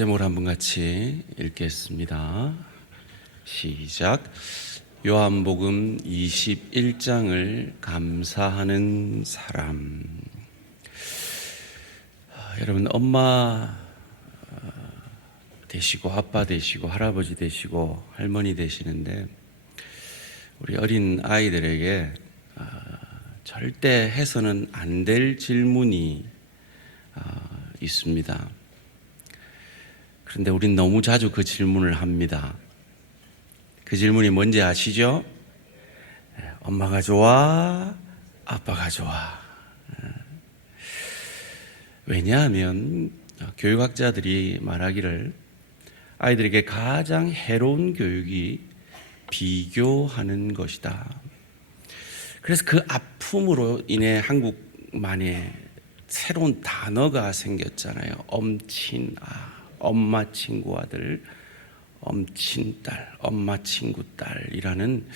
제목을 한번 같이 읽겠습니다. 시작. 요한복음 21장을 감사하는 사람. 여러분, 엄마 되시고 아빠 되시고 할아버지 되시고 할머니 되시는데 우리 어린 아이들에게 절대 해서는 안 될 질문이 있습니다. 그런데 우린 너무 자주 그 질문을 합니다. 그 질문이 뭔지 아시죠? 엄마가 좋아? 아빠가 좋아? 왜냐하면 교육학자들이 말하기를 아이들에게 가장 해로운 교육이 비교하는 것이다. 그래서 그 아픔으로 인해 한국만의 새로운 단어가 생겼잖아요. 엄친아, 엄마 친구 아들, 엄친딸, 엄마 친구 딸이라는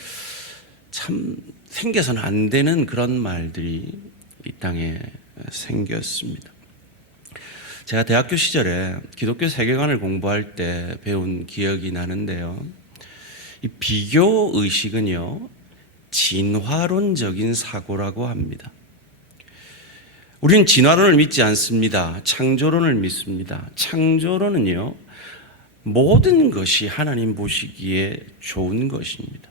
참 생겨서는 안 되는 그런 말들이 이 땅에 생겼습니다. 제가 대학교 시절에 기독교 세계관을 공부할 때 배운 기억이 나는데요. 이 비교 의식은요, 진화론적인 사고라고 합니다. 우리는 진화론을 믿지 않습니다. 창조론을 믿습니다. 창조론은요, 모든 것이 하나님 보시기에 좋은 것입니다.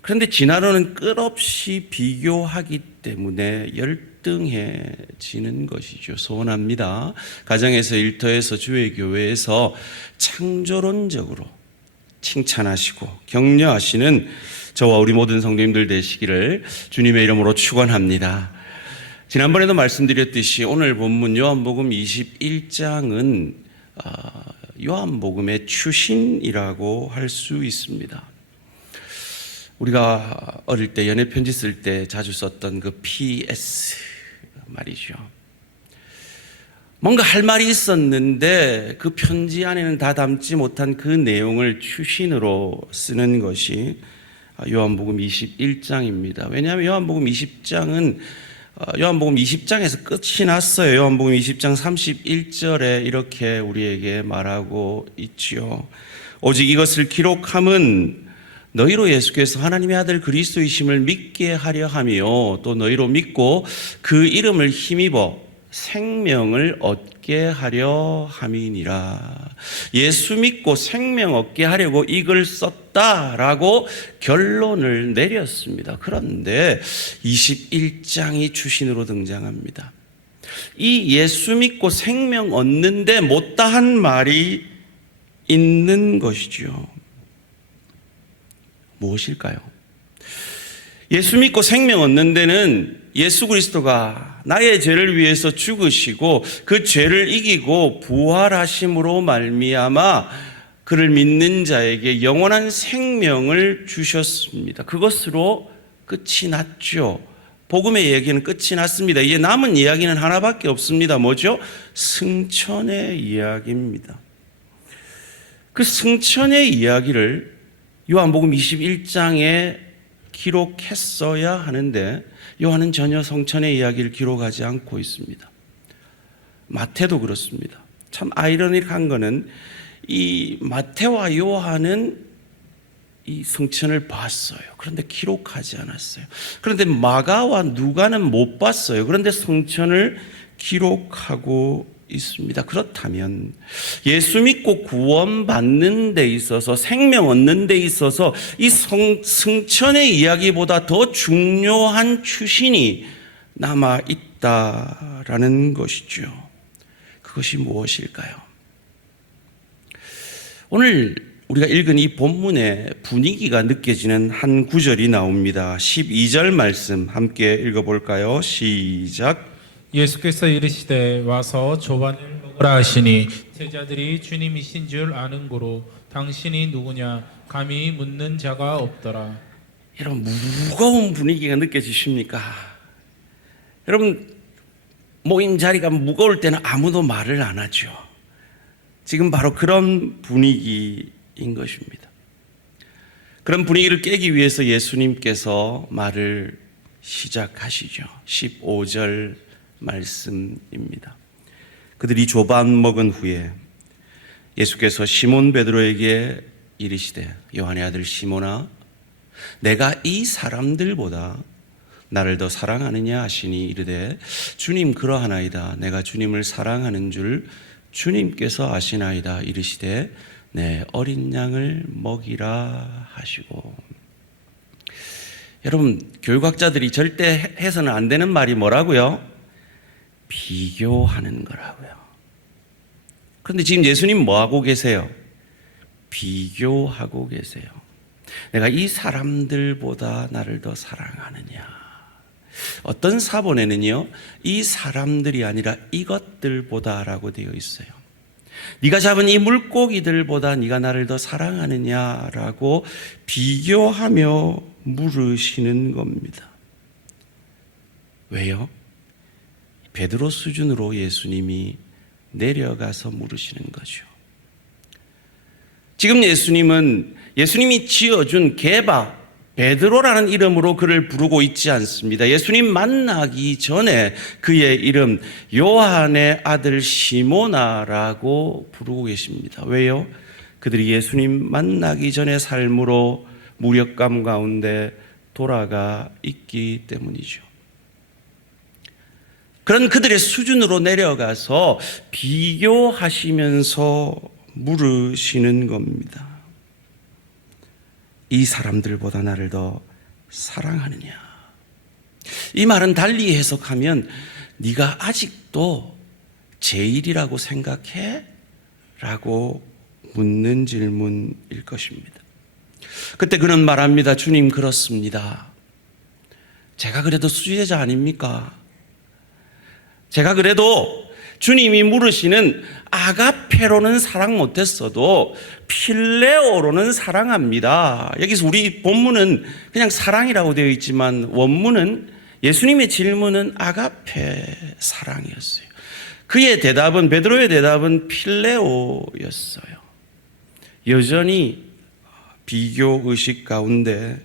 그런데 진화론은 끝없이 비교하기 때문에 열등해지는 것이죠. 소원합니다. 가정에서, 일터에서, 주의 교회에서 창조론적으로 칭찬하시고 격려하시는 저와 우리 모든 성도님들 되시기를 주님의 이름으로 축원합니다. 지난번에도 말씀드렸듯이 오늘 본문 요한복음 21장은 요한복음의 추신이라고 할 수 있습니다. 우리가 어릴 때 연애 편지 쓸 때 자주 썼던 그 PS 말이죠. 뭔가 할 말이 있었는데 그 편지 안에는 다 담지 못한 그 내용을 추신으로 쓰는 것이 요한복음 21장입니다. 왜냐하면 요한복음 20장은 요한복음 20장에서 끝이 났어요. 요한복음 20장 31절에 이렇게 우리에게 말하고 있지요. 오직 이것을 기록함은 너희로 예수께서 하나님의 아들 그리스도이심을 믿게 하려 하며 또 너희로 믿고 그 이름을 힘입어 생명을 얻게 하려 함이니라. 예수 믿고 생명 얻게 하려고 이걸 썼다라고 결론을 내렸습니다. 그런데 21장이 추신으로 등장합니다. 이 예수 믿고 생명 얻는데 못다한 말이 있는 것이죠. 무엇일까요? 예수 믿고 생명 얻는 데는 예수 그리스도가 나의 죄를 위해서 죽으시고 그 죄를 이기고 부활하심으로 말미암아 그를 믿는 자에게 영원한 생명을 주셨습니다. 그것으로 끝이 났죠. 복음의 얘기는 끝이 났습니다. 이제 남은 이야기는 하나밖에 없습니다. 뭐죠? 승천의 이야기입니다. 그 승천의 이야기를 요한복음 21장에 기록했어야 하는데 요한은 전혀 성천의 이야기를 기록하지 않고 있습니다. 마태도 그렇습니다. 참 아이러니한 것은 이 마태와 요한은 이 성천을 봤어요. 그런데 기록하지 않았어요. 그런데 마가와 누가는 못 봤어요. 그런데 성천을 기록하고 있습니다. 그렇다면 예수 믿고 구원받는 데 있어서 생명 얻는 데 있어서 이 승천의 이야기보다 더 중요한 추신이 남아있다라는 것이죠. 그것이 무엇일까요? 오늘 우리가 읽은 이 본문의 분위기가 느껴지는 한 구절이 나옵니다. 12절 말씀 함께 읽어볼까요? 시작. 예수께서 이르시되 와서 조반을 먹으라 하시니 제자들이 주님이신 줄 아는 고로 당신이 누구냐 감히 묻는 자가 없더라. 여러분, 무거운 분위기가 느껴지십니까? 여러분, 모임 자리가 무거울 때는 아무도 말을 안 하죠. 지금 바로 그런 분위기인 것입니다. 그런 분위기를 깨기 위해서 예수님께서 말을 시작하시죠. 15절 말씀입니다. 그들이 조반 먹은 후에 예수께서 시몬 베드로에게 이르시되 요한의 아들 시몬아 내가 이 사람들보다 나를 더 사랑하느냐 하시니 이르되 주님 그러하나이다. 내가 주님을 사랑하는 줄 주님께서 아시나이다. 이르시되 내 어린 양을 먹이라 하시고. 여러분, 교육학자들이 절대 해서는 안 되는 말이 뭐라고요? 비교하는 거라고요. 그런데 지금 예수님 뭐 하고 계세요? 비교하고 계세요. 내가 이 사람들보다 나를 더 사랑하느냐. 어떤 사본에는요, 이 사람들이 아니라 이것들보다라고 되어 있어요. 네가 잡은 이 물고기들보다 네가 나를 더 사랑하느냐라고 비교하며 물으시는 겁니다. 왜요? 베드로 수준으로 예수님이 내려가서 물으시는 거죠. 지금 예수님이 지어준 게바 베드로라는 이름으로 그를 부르고 있지 않습니다. 예수님 만나기 전에 그의 이름 요한의 아들 시모나라고 부르고 계십니다. 왜요? 그들이 예수님 만나기 전의 삶으로 무력감 가운데 돌아가 있기 때문이죠. 그런 그들의 수준으로 내려가서 비교하시면서 물으시는 겁니다. 이 사람들보다 나를 더 사랑하느냐? 이 말은 달리 해석하면 네가 아직도 제1이라고 생각해? 라고 묻는 질문일 것입니다. 그때 그는 말합니다. 주님 그렇습니다. 제가 그래도 수제자 아닙니까? 제가 그래도 주님이 물으시는 아가페로는 사랑 못했어도 필레오로는 사랑합니다. 여기서 우리 본문은 그냥 사랑이라고 되어 있지만 원문은 예수님의 질문은 아가페 사랑이었어요. 그의 대답은, 베드로의 대답은 필레오였어요. 여전히 비교의식 가운데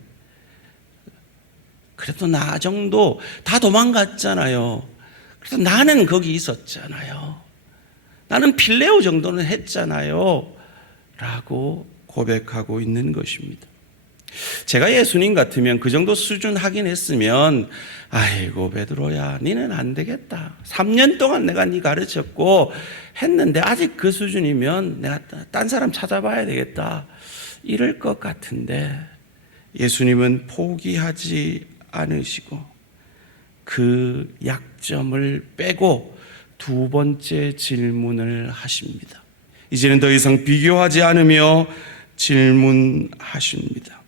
그래도 나 정도 다 도망갔잖아요. 그래서 나는 거기 있었잖아요. 나는 필레오 정도는 했잖아요. 라고 고백하고 있는 것입니다. 제가 예수님 같으면 그 정도 수준 하긴 했으면 아이고 베드로야 니는 안 되겠다. 3년 동안 내가 니 가르쳤고 했는데 아직 그 수준이면 내가 딴 사람 찾아봐야 되겠다. 이럴 것 같은데 예수님은 포기하지 않으시고 그 약점을 빼고 두 번째 질문을 하십니다. 이제는 더 이상 비교하지 않으며 질문하십니다.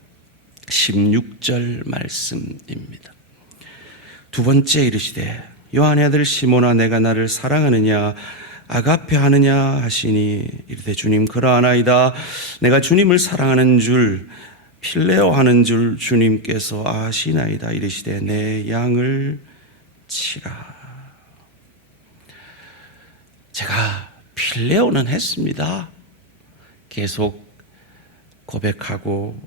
16절 말씀입니다. 두 번째 이르시되 요한의 아들 시몬아 내가 나를 사랑하느냐 아가페 하느냐 하시니 이르되 주님 그러하나이다. 내가 주님을 사랑하는 줄 필레오 하는 줄 주님께서 아시나이다. 이르시되 내 양을 치라. 제가 필레오는 했습니다. 계속 고백하고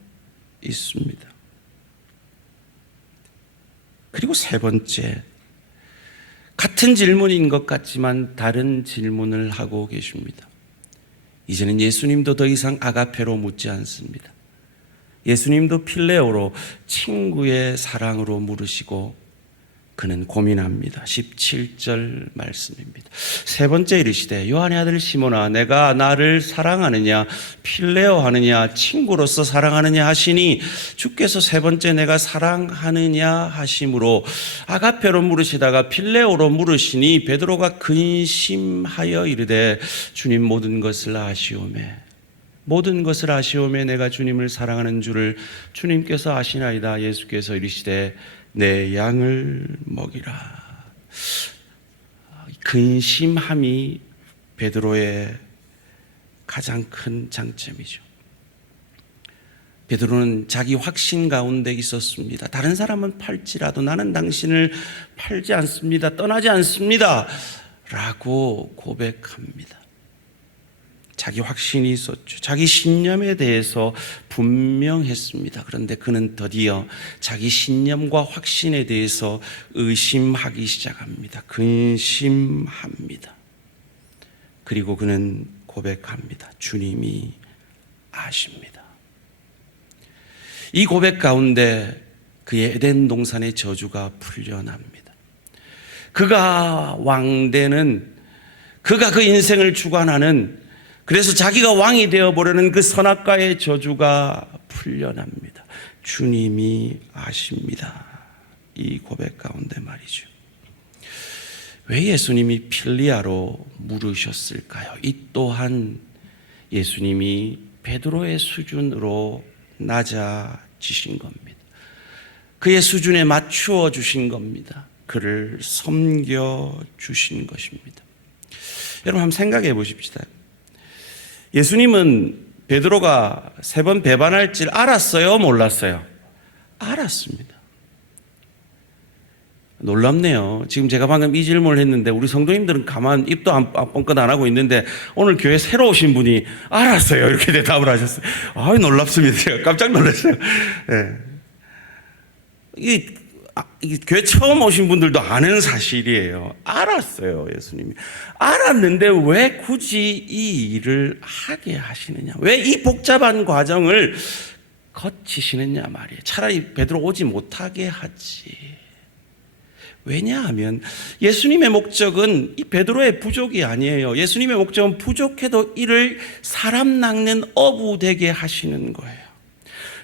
있습니다. 그리고 세 번째, 같은 질문인 것 같지만 다른 질문을 하고 계십니다. 이제는 예수님도 더 이상 아가페로 묻지 않습니다. 예수님도 필레오로 친구의 사랑으로 물으시고 그는 고민합니다. 17절 말씀입니다. 세 번째 이르시되 요한의 아들 시몬아 내가 나를 사랑하느냐 필레오 하느냐 친구로서 사랑하느냐 하시니 주께서 세 번째 내가 사랑하느냐 하심으로 아가페로 물으시다가 필레오로 물으시니 베드로가 근심하여 이르되 주님 모든 것을 아시오매 내가 주님을 사랑하는 줄을 주님께서 아시나이다. 예수께서 이르시되 내 양을 먹이라. 근심함이 베드로의 가장 큰 장점이죠. 베드로는 자기 확신 가운데 있었습니다. 다른 사람은 팔지라도 나는 당신을 팔지 않습니다. 떠나지 않습니다. 라고 고백합니다. 자기 확신이 있었죠. 자기 신념에 대해서 분명했습니다. 그런데 그는 드디어 자기 신념과 확신에 대해서 의심하기 시작합니다. 근심합니다. 그리고 그는 고백합니다. 주님이 아십니다. 이 고백 가운데 그의 에덴 동산의 저주가 풀려납니다. 그가 왕되는, 그가 그 인생을 주관하는, 그래서 자기가 왕이 되어보려는 그 선악과의 저주가 풀려납니다. 주님이 아십니다. 이 고백 가운데 말이죠. 왜 예수님이 필리아로 물으셨을까요? 이 또한 예수님이 베드로의 수준으로 낮아지신 겁니다. 그의 수준에 맞추어 주신 겁니다. 그를 섬겨 주신 것입니다. 여러분 한번 생각해 보십시다. 예수님은 베드로가 3번 배반할 줄 알았어요? 몰랐어요? 알았습니다. 놀랍네요. 지금 제가 방금 이 질문을 했는데 우리 성도님들은 가만 입도 안 뻥끗 안 하고 있는데 오늘 교회 새로 오신 분이 알았어요 이렇게 대답을 하셨어요. 아유 놀랍습니다. 제가 깜짝 놀랐어요. 네. 이 교회 처음 오신 분들도 아는 사실이에요. 알았어요. 예수님이 알았는데 왜 굳이 이 일을 하게 하시느냐, 왜 이 복잡한 과정을 거치시느냐 말이에요. 차라리 베드로 오지 못하게 하지. 왜냐하면 예수님의 목적은 이 베드로의 부족이 아니에요. 예수님의 목적은 부족해도 이를 사람 낚는 어부 되게 하시는 거예요.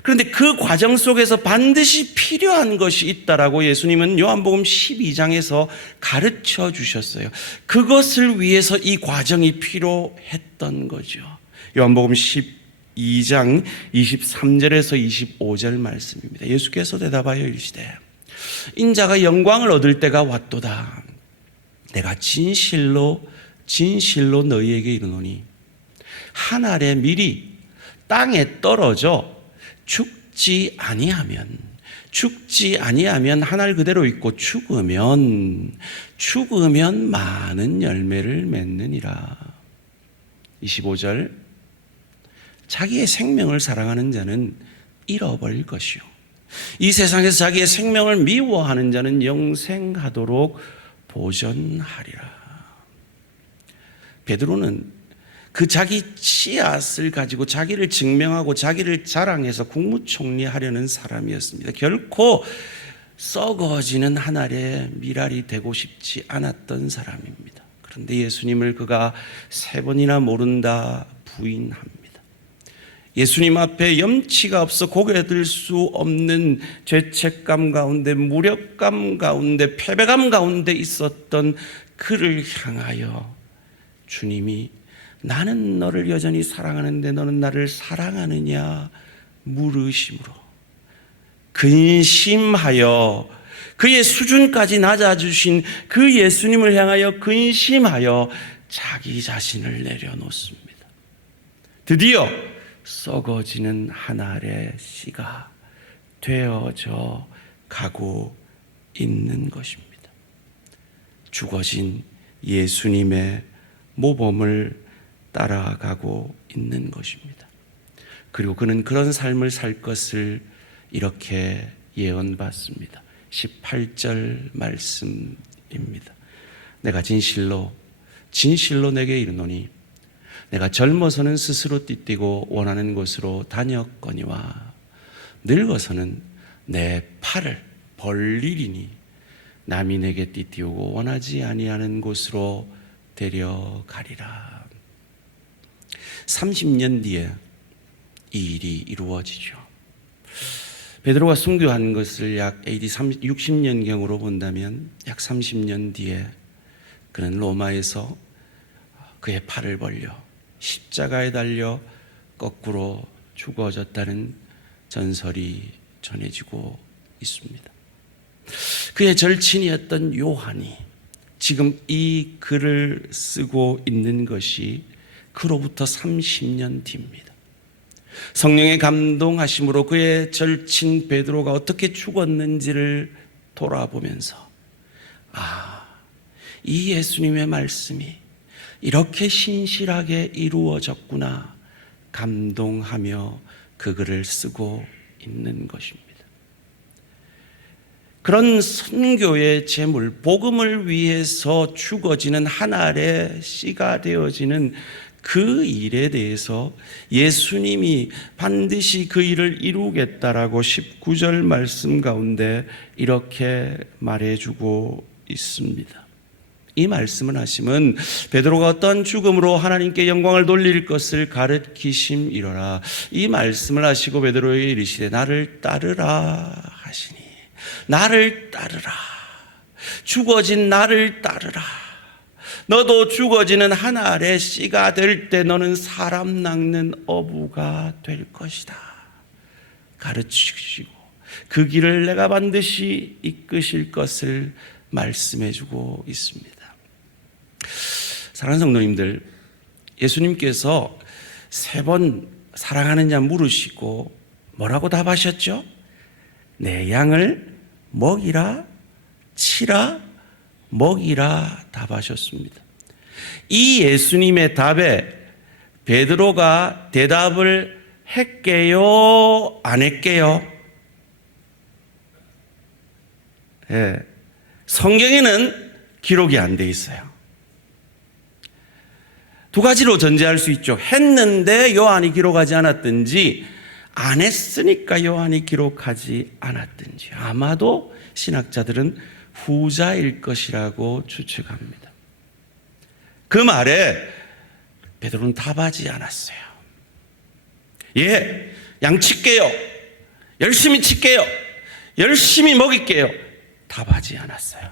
그런데 그 과정 속에서 반드시 필요한 것이 있다라고 예수님은 요한복음 12장에서 가르쳐 주셨어요. 그것을 위해서 이 과정이 필요했던 거죠. 요한복음 12장 23절에서 25절 말씀입니다. 예수께서 대답하여 이르시되 인자가 영광을 얻을 때가 왔도다. 내가 진실로 진실로 너희에게 이르노니 한 알의 밀이 땅에 떨어져 죽지 아니하면 한 알 그대로 있고 죽으면 많은 열매를 맺느니라. 25절 자기의 생명을 사랑하는 자는 잃어버릴 것이요 이 세상에서 자기의 생명을 미워하는 자는 영생하도록 보전하리라. 베드로는 그 자기 씨앗을 가지고 자기를 증명하고 자기를 자랑해서 국무총리하려는 사람이었습니다. 결코 썩어지는 한 알의 밀알이 되고 싶지 않았던 사람입니다. 그런데 예수님을 그가 3번이나 모른다 부인합니다. 예수님 앞에 염치가 없어 고개 들 수 없는 죄책감 가운데, 무력감 가운데, 패배감 가운데 있었던 그를 향하여 주님이 나는 너를 여전히 사랑하는데 너는 나를 사랑하느냐 물으심으로 근심하여 그의 수준까지 낮아주신 그 예수님을 향하여 근심하여 자기 자신을 내려놓습니다. 드디어 썩어지는 한 알의 씨가 되어져 가고 있는 것입니다. 죽어진 예수님의 모범을 따라가고 있는 것입니다. 그리고 그는 그런 삶을 살 것을 이렇게 예언받습니다. 18절 말씀입니다. 내가 진실로 내게 이르노니 내가 젊어서는 스스로 띠띠고 원하는 곳으로 다녔거니와 늙어서는 내 팔을 벌리리니 남이 내게 띠띠우고 원하지 아니하는 곳으로 데려가리라. 30년 뒤에 이 일이 이루어지죠. 베드로가 순교한 것을 약 AD 60년경으로 본다면 약 30년 뒤에 그는 로마에서 그의 팔을 벌려 십자가에 달려 거꾸로 죽어졌다는 전설이 전해지고 있습니다. 그의 절친이었던 요한이 지금 이 글을 쓰고 있는 것이 그로부터 30년 뒤입니다. 성령의 감동하심으로 그의 절친 베드로가 어떻게 죽었는지를 돌아보면서 이 예수님의 말씀이 이렇게 신실하게 이루어졌구나 감동하며 그 글을 쓰고 있는 것입니다. 그런 선교의 제물, 복음을 위해서 죽어지는 한 알의 씨가 되어지는 그 일에 대해서 예수님이 반드시 그 일을 이루겠다라고 19절 말씀 가운데 이렇게 말해주고 있습니다. 이 말씀을 하시면 베드로가 어떠한 죽음으로 하나님께 영광을 돌릴 것을 가르치심이로라. 이 말씀을 하시고 베드로에게 이르시되 나를 따르라 하시니, 나를 따르라, 죽어진 나를 따르라. 너도 죽어지는 한 알의 씨가 될 때 너는 사람 낚는 어부가 될 것이다 가르치시고 그 길을 내가 반드시 이끄실 것을 말씀해 주고 있습니다. 사랑하는 성도님들, 예수님께서 3번 사랑하느냐 물으시고 뭐라고 답하셨죠? 내 양을 먹이라, 치라, 먹이라 답하셨습니다. 이 예수님의 답에 베드로가 대답을 했게요, 안 했게요? 예, 성경에는 기록이 안 돼 있어요. 두 가지로 전제할 수 있죠. 했는데 요한이 기록하지 않았든지, 안 했으니까 요한이 기록하지 않았든지. 아마도 신학자들은 후자일 것이라고 추측합니다. 그 말에 베드로는 답하지 않았어요. 예, 양 칠게요, 열심히 칠게요, 열심히 먹일게요, 답하지 않았어요.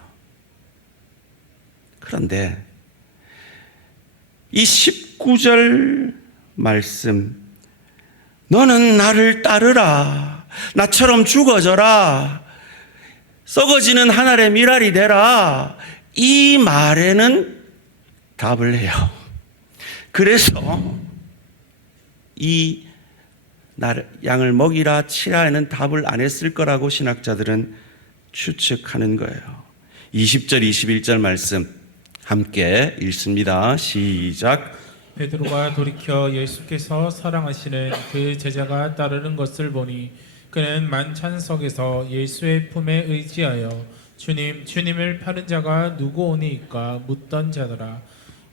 그런데 이 19절 말씀, 너는 나를 따르라, 나처럼 죽어져라, 썩어지는 한 알의 밀알이 되라, 이 말에는 답을 해요. 그래서 이 양을 먹이라 치라에는 답을 안 했을 거라고 신학자들은 추측하는 거예요. 20절 21절 말씀 함께 읽습니다. 시작. 베드로가 돌이켜 예수께서 사랑하시는 그 제자가 따르는 것을 보니 그는 만찬석에서 예수의 품에 의지하여 주님을 파는 자가 누구 오니이까 묻던 자더라.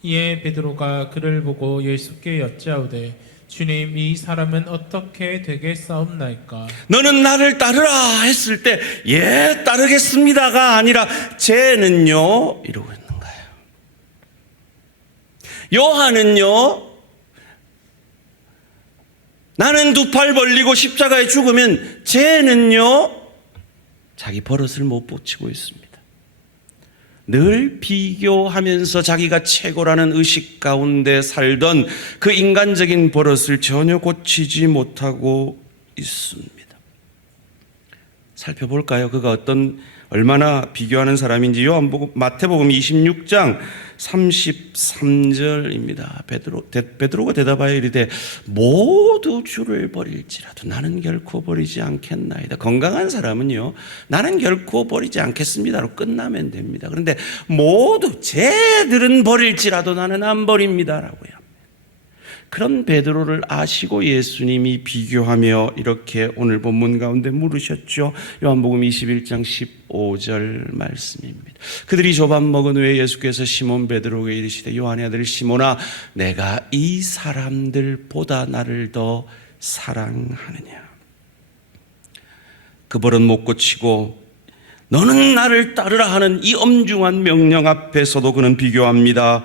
이에 베드로가 그를 보고 예수께 여짜오되 주님, 이 사람은 어떻게 되겠사옵나이까? 너는 나를 따르라 했을 때 예 따르겠습니다가 아니라 쟤는요 이러고 있는 거예요. 요한은요, 나는 2팔 벌리고 십자가에 죽으면 쟤는요 자기 버릇을 못 고치고 있습니다. 늘 비교하면서 자기가 최고라는 의식 가운데 살던 그 인간적인 버릇을 전혀 고치지 못하고 있습니다. 살펴볼까요? 그가 얼마나 비교하는 사람인지. 마태복음 26장 33절입니다. 베드로가 대답하여 이르되 모두 주를 버릴지라도 나는 결코 버리지 않겠나이다. 건강한 사람은요, 나는 결코 버리지 않겠습니다로 끝나면 됩니다. 그런데 모두 쟤들은 버릴지라도 나는 안 버립니다라고요. 그런 베드로를 아시고 예수님이 비교하며 이렇게 오늘 본문 가운데 물으셨죠. 요한복음 21장 15절 말씀입니다. 그들이 조밥 먹은 후에 예수께서 시몬 베드로에게 이르시되 요한의 아들 시몬아, 내가 이 사람들보다 나를 더 사랑하느냐? 그 버릇 못 고치고 너는 나를 따르라 하는 이 엄중한 명령 앞에서도 그는 비교합니다.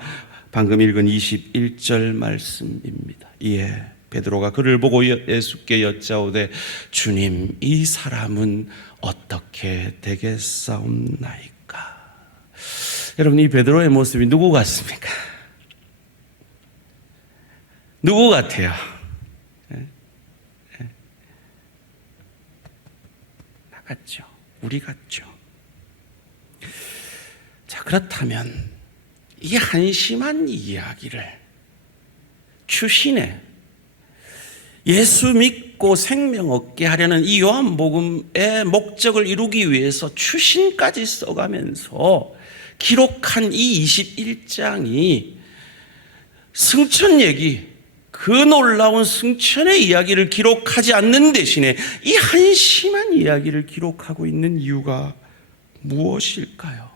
방금 읽은 21절 말씀입니다. 이에 베드로가 그를 보고 예수께 여짜오되 주님, 이 사람은 어떻게 되겠사옵나이까? 여러분, 이 베드로의 모습이 누구 같습니까? 누구 같아요? 나 같죠? 우리 같죠? 자, 그렇다면 이 한심한 이야기를 추신에 예수 믿고 생명 얻게 하려는 이 요한복음의 목적을 이루기 위해서 추신까지 써가면서 기록한 이 21장이 승천 얘기, 그 놀라운 승천의 이야기를 기록하지 않는 대신에 이 한심한 이야기를 기록하고 있는 이유가 무엇일까요?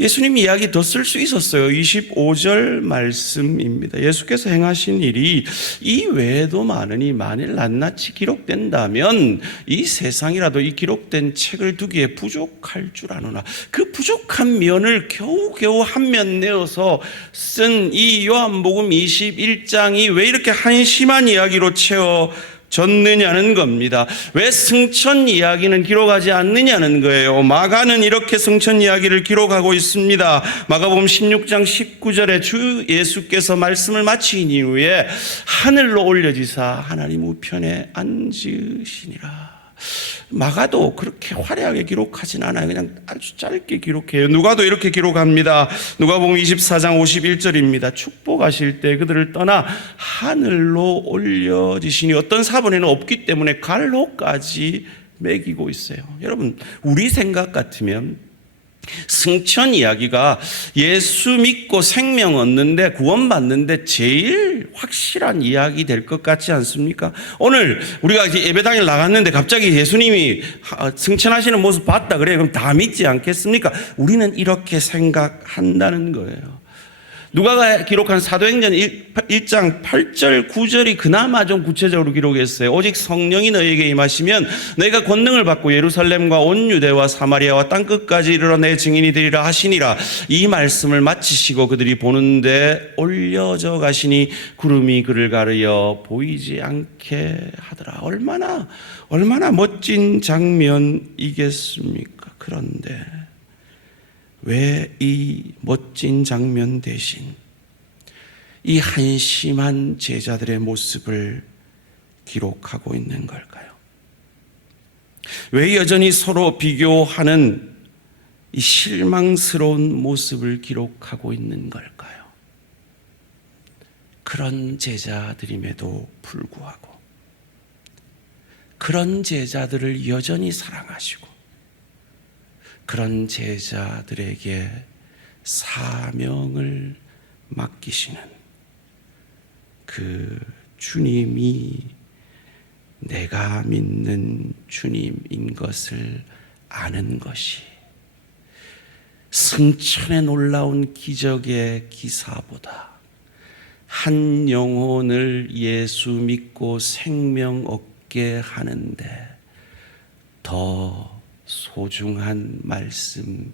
예수님 이야기 더 쓸 수 있었어요. 25절 말씀입니다. 예수께서 행하신 일이 이 외에도 많으니 만일 낱낱이 기록된다면 이 세상이라도 이 기록된 책을 두기에 부족할 줄 아노라. 그 부족한 면을 겨우겨우 한 면 내어서 쓴 이 요한복음 21장이 왜 이렇게 한심한 이야기로 채워졌느냐는 겁니다. 왜 승천 이야기는 기록하지 않느냐는 거예요. 마가는 이렇게 승천 이야기를 기록하고 있습니다. 마가복음 16장 19절에 주 예수께서 말씀을 마친 이후에 하늘로 올려지사 하나님 우편에 앉으시니라. 마가도 그렇게 화려하게 기록하진 않아요. 그냥 아주 짧게 기록해요. 누가도 이렇게 기록합니다. 누가복음 24장 51절입니다. 축복하실 때 그들을 떠나 하늘로 올려지시니 어떤 사본에는 없기 때문에 갈로까지 매기고 있어요. 여러분, 우리 생각 같으면 승천 이야기가 예수 믿고 생명 얻는데 구원받는데 제일 확실한 이야기 될 것 같지 않습니까? 오늘 우리가 예배당에 나갔는데 갑자기 예수님이 승천하시는 모습 봤다 그래요. 그럼 다 믿지 않겠습니까? 우리는 이렇게 생각한다는 거예요. 누가가 기록한 사도행전 1장 8절 9절이 그나마 좀 구체적으로 기록했어요. 오직 성령이 너희에게 임하시면 너희가 권능을 받고 예루살렘과 온 유대와 사마리아와 땅끝까지 이르러 내 증인이 되리라 하시니라. 이 말씀을 마치시고 그들이 보는데 올려져 가시니 구름이 그를 가르려 보이지 않게 하더라. 얼마나 멋진 장면이겠습니까? 그런데 왜 이 멋진 장면 대신 이 한심한 제자들의 모습을 기록하고 있는 걸까요? 왜 여전히 서로 비교하는 이 실망스러운 모습을 기록하고 있는 걸까요? 그런 제자들임에도 불구하고 그런 제자들을 여전히 사랑하시고 그런 제자들에게 사명을 맡기시는 그 주님이 내가 믿는 주님인 것을 아는 것이 승천의 놀라운 기적의 기사보다 한 영혼을 예수 믿고 생명 얻게 하는데 더 소중한 말씀이기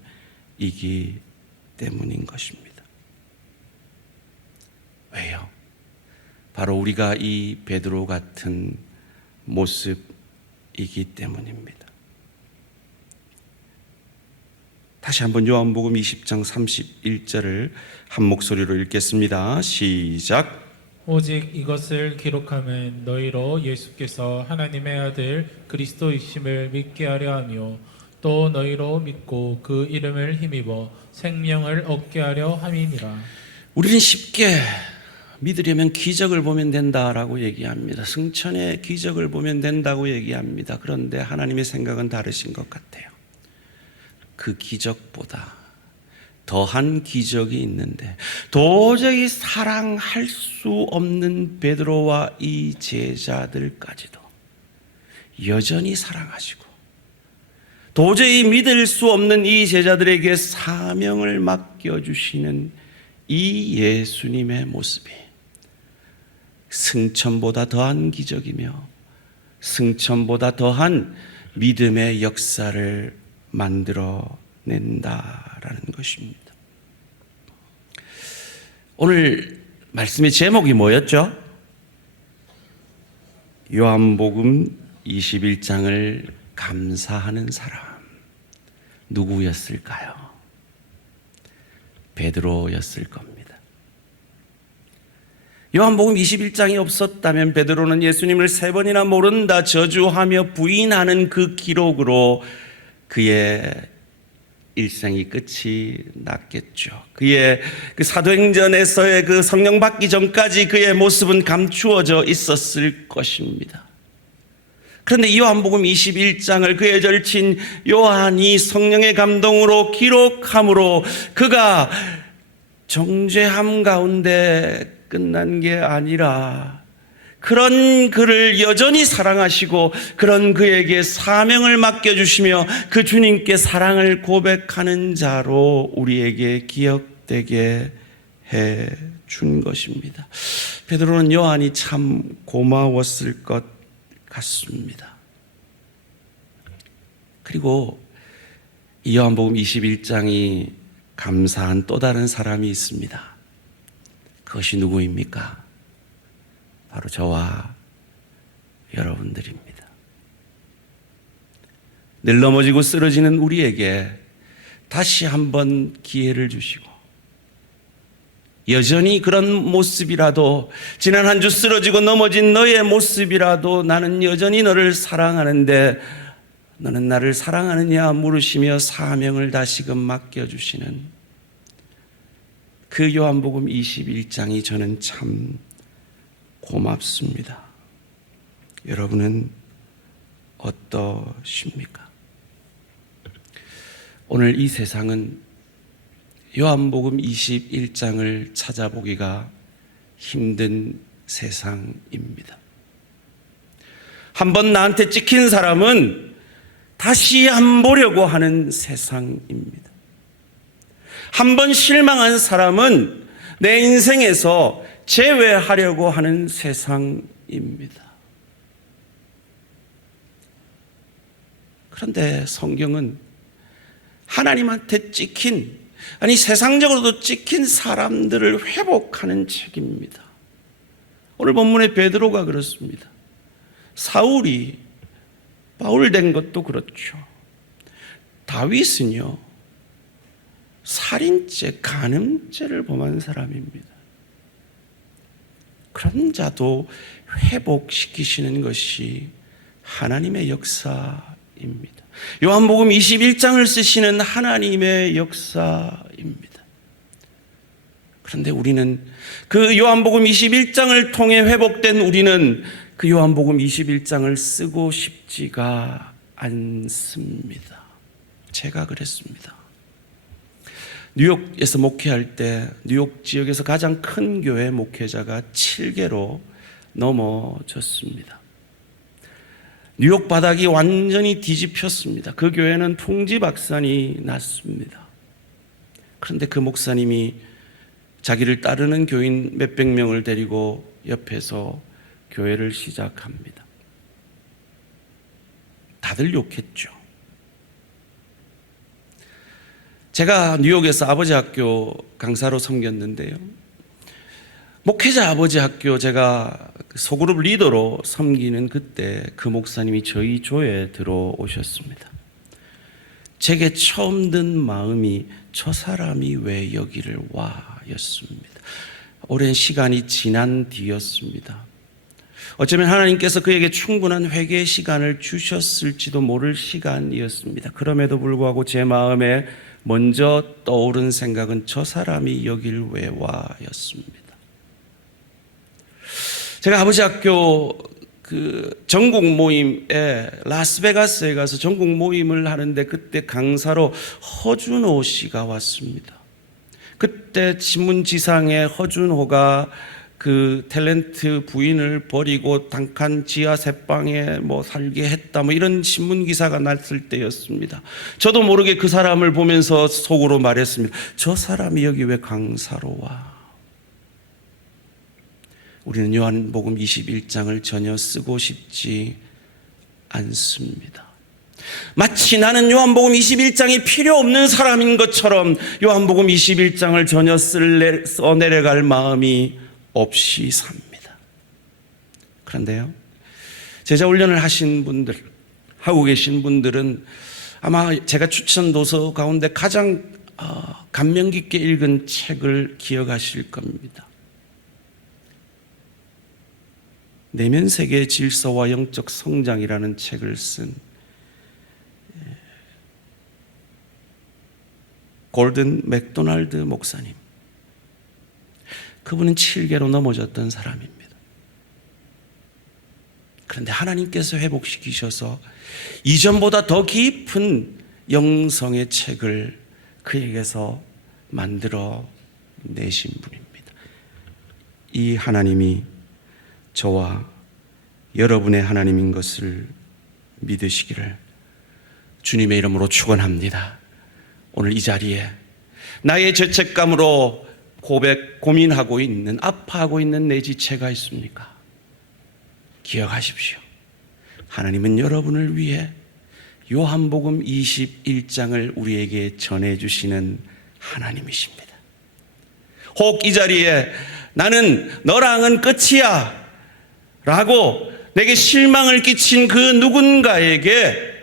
때문인 것입니다. 왜요? 바로 우리가 이 베드로 같은 모습이기 때문입니다. 다시 한번 요한복음 20장 31절을 한 목소리로 읽겠습니다. 시작. 오직 이것을 기록하면 너희로 예수께서 하나님의 아들 그리스도이심을 믿게 하려 하며 또 너희로 믿고 그 이름을 힘입어 생명을 얻게 하려 함이니라. 우리는 쉽게 믿으려면 기적을 보면 된다라고 얘기합니다. 승천의 기적을 보면 된다고 얘기합니다. 그런데 하나님의 생각은 다르신 것 같아요. 그 기적보다 더한 기적이 있는데 도저히 사랑할 수 없는 베드로와 이 제자들까지도 여전히 사랑하시고 도저히 믿을 수 없는 이 제자들에게 사명을 맡겨주시는 이 예수님의 모습이 승천보다 더한 기적이며 승천보다 더한 믿음의 역사를 만들어낸다라는 것입니다. 오늘 말씀의 제목이 뭐였죠? 요한복음 21장을 감사하는 사람. 누구였을까요? 베드로였을 겁니다. 요한복음 21장이 없었다면 베드로는 예수님을 3번이나 모른다 저주하며 부인하는 그 기록으로 그의 일생이 끝이 났겠죠. 그의 그 사도행전에서의 그 성령 받기 전까지 그의 모습은 감추어져 있었을 것입니다. 그런데 요한복음 21장을 그의 절친 요한이 성령의 감동으로 기록함으로 그가 정죄함 가운데 끝난 게 아니라 그런 그를 여전히 사랑하시고 그런 그에게 사명을 맡겨주시며 그 주님께 사랑을 고백하는 자로 우리에게 기억되게 해 준 것입니다. 베드로는 요한이 참 고마웠을 것 같습니다. 그리고 이 요한복음 21장이 감사한 또 다른 사람이 있습니다. 그것이 누구입니까? 바로 저와 여러분들입니다. 늘 넘어지고 쓰러지는 우리에게 다시 한번 기회를 주시고 여전히 그런 모습이라도 지난 한 주 쓰러지고 넘어진 너의 모습이라도 나는 여전히 너를 사랑하는데 너는 나를 사랑하느냐 물으시며 사명을 다시금 맡겨주시는 그 요한복음 21장이 저는 참 고맙습니다. 여러분은 어떠십니까? 오늘 이 세상은 요한복음 21장을 찾아보기가 힘든 세상입니다. 한번 나한테 찍힌 사람은 다시 안 보려고 하는 세상입니다. 한번 실망한 사람은 내 인생에서 제외하려고 하는 세상입니다. 그런데 성경은 하나님한테 찍힌, 아니 세상적으로도 찍힌 사람들을 회복하는 책입니다. 오늘 본문의 베드로가 그렇습니다. 사울이 바울 된 것도 그렇죠. 다윗은요, 살인죄, 간음죄를 범한 사람입니다. 그런 자도 회복시키시는 것이 하나님의 역사입니다. 요한복음 21장을 쓰시는 하나님의 역사입니다. 그런데 우리는 그 요한복음 21장을 통해 회복된 우리는 그 요한복음 21장을 쓰고 싶지가 않습니다. 제가 그랬습니다. 뉴욕에서 목회할 때 뉴욕 지역에서 가장 큰 교회 목회자가 7개로 넘어졌습니다. 뉴욕 바닥이 완전히 뒤집혔습니다. 그 교회는 풍지박산이 났습니다. 그런데 그 목사님이 자기를 따르는 교인 몇백 명을 데리고 옆에서 교회를 시작합니다. 다들 욕했죠. 제가 뉴욕에서 아버지 학교 강사로 섬겼는데요. 목회자 아버지 학교 제가 소그룹 리더로 섬기는 그때 그 목사님이 저희 조에 들어오셨습니다. 제게 처음 든 마음이 저 사람이 왜 여기를 와 였습니다. 오랜 시간이 지난 뒤였습니다. 어쩌면 하나님께서 그에게 충분한 회개의 시간을 주셨을지도 모를 시간이었습니다. 그럼에도 불구하고 제 마음에 먼저 떠오른 생각은 저 사람이 여길 왜 와 였습니다. 제가 아버지 학교 그 전국 모임에 라스베가스에 가서 전국 모임을 하는데 그때 강사로 허준호 씨가 왔습니다. 그때 신문지상에 허준호가 그 탤런트 부인을 버리고 단칸 지하 새방에 뭐 살게 했다 뭐 이런 신문 기사가 났을 때였습니다. 저도 모르게 그 사람을 보면서 속으로 말했습니다. 저 사람이 여기 왜 강사로 와? 우리는 요한복음 21장을 전혀 쓰고 싶지 않습니다. 마치 나는 요한복음 21장이 필요 없는 사람인 것처럼 요한복음 21장을 전혀 써내려갈 마음이 없이 삽니다. 그런데요, 제자훈련을 하신 분들, 하고 계신 분들은 아마 제가 추천 도서 가운데 가장 감명 깊게 읽은 책을 기억하실 겁니다. 내면 세계의 질서와 영적 성장이라는 책을 쓴 골든 맥도날드 목사님. 그분은 7개로 넘어졌던 사람입니다. 그런데 하나님께서 회복시키셔서 이전보다 더 깊은 영성의 책을 그에게서 만들어 내신 분입니다. 이 하나님이 저와 여러분의 하나님인 것을 믿으시기를 주님의 이름으로 축원합니다. 오늘 이 자리에 나의 죄책감으로 고민하고 있는, 아파하고 있는 내 지체가 있습니까? 기억하십시오. 하나님은 여러분을 위해 요한복음 21장을 우리에게 전해주시는 하나님이십니다. 혹 이 자리에 나는 너랑은 끝이야 라고 내게 실망을 끼친 그 누군가에게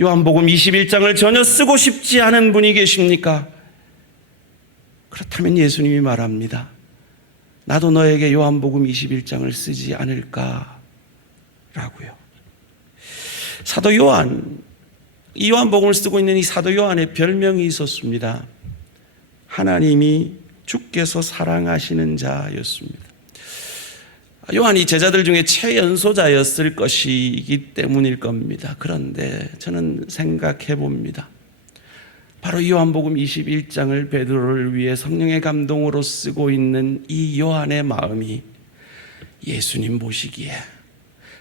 요한복음 21장을 전혀 쓰고 싶지 않은 분이 계십니까? 그렇다면 예수님이 말합니다. 나도 너에게 요한복음 21장을 쓰지 않을까 라고요. 사도 요한, 이 요한복음을 쓰고 있는 이 사도 요한의 별명이 있었습니다. 하나님이 주께서 사랑하시는 자였습니다. 요한이 제자들 중에 최연소자였을 것이기 때문일 겁니다. 그런데 저는 생각해 봅니다. 바로 이 요한복음 21장을 베드로를 위해 성령의 감동으로 쓰고 있는 이 요한의 마음이 예수님 보시기에,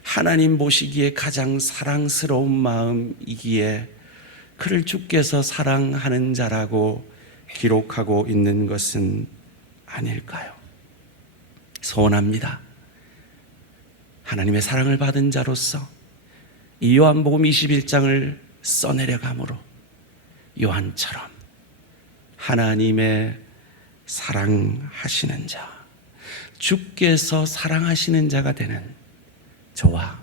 하나님 보시기에 가장 사랑스러운 마음이기에 그를 주께서 사랑하는 자라고 기록하고 있는 것은 아닐까요? 소원합니다. 하나님의 사랑을 받은 자로서 이 요한복음 21장을 써내려감으로 요한처럼 하나님의 사랑하시는 자, 주께서 사랑하시는 자가 되는 저와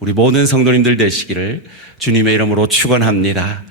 우리 모든 성도님들 되시기를 주님의 이름으로 축원합니다.